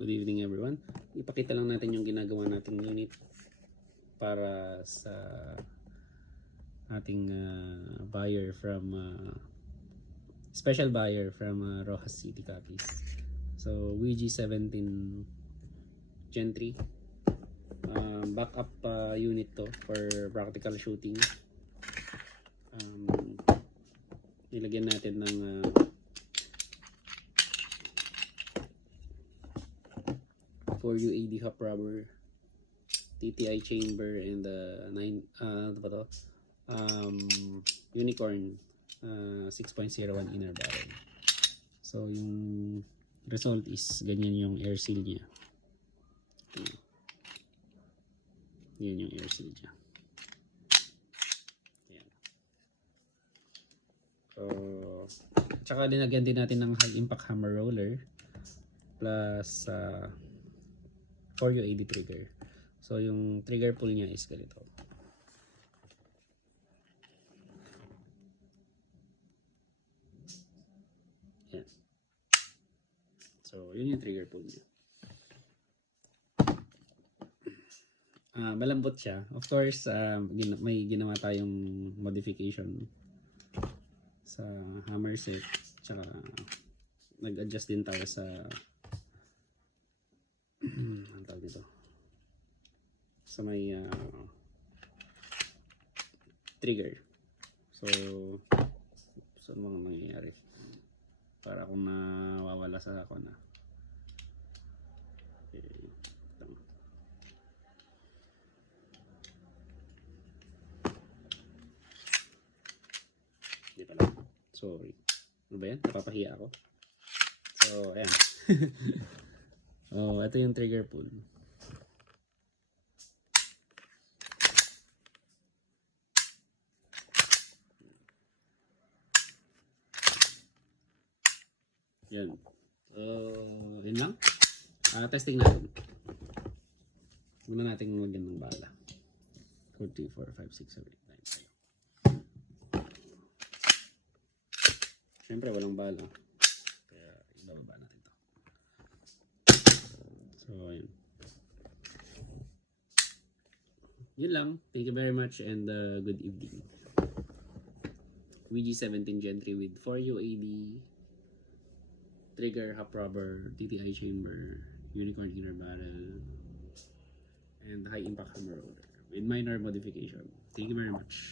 Good evening everyone. Ipakita lang natin yung ginagawa nating unit para sa ating buyer from special buyer from Rojas City Copies. So WG17 Gen 3 backup unit to for practical shooting. Nilagyan natin ng 4 UAD hop rubber, TTI chamber, and 9 unicorn 6.01 inner barrel. So yung result is ganyan yung air seal niya. Yan yung air seal niya. Ayan. So tsaka linagyan din natin ng high impact hammer roller plus 4 UAD trigger. So yung trigger pull niya is ganito. Yan. So yun yung trigger pull niya. Malambot siya. Of course, may ginawa tayong modification sa hammer set. Tsaka nag-adjust din tayo sa ang tawag dito, sa may trigger. So mga nangyayari para kung nawawala sa ako na hindi pala, sorry, ano ba yan, napapahiya ako. So ayan. Oh, ito yung trigger pull. Yan. So, yun lang. Testing natin. Muna natin lagyan ng bala. 2, 3, 4, 5, 6, 7, 8, 9. Siyempre, walang bala. Kaya, ibababa natin ito. So, yun. Yun lang. Thank you very much and good evening. WG17 Gen 3 with 4 UAD trigger, hop rubber, TTI chamber, unicorn inner barrel, and high impact hammer roller with minor modification. Thank you very much.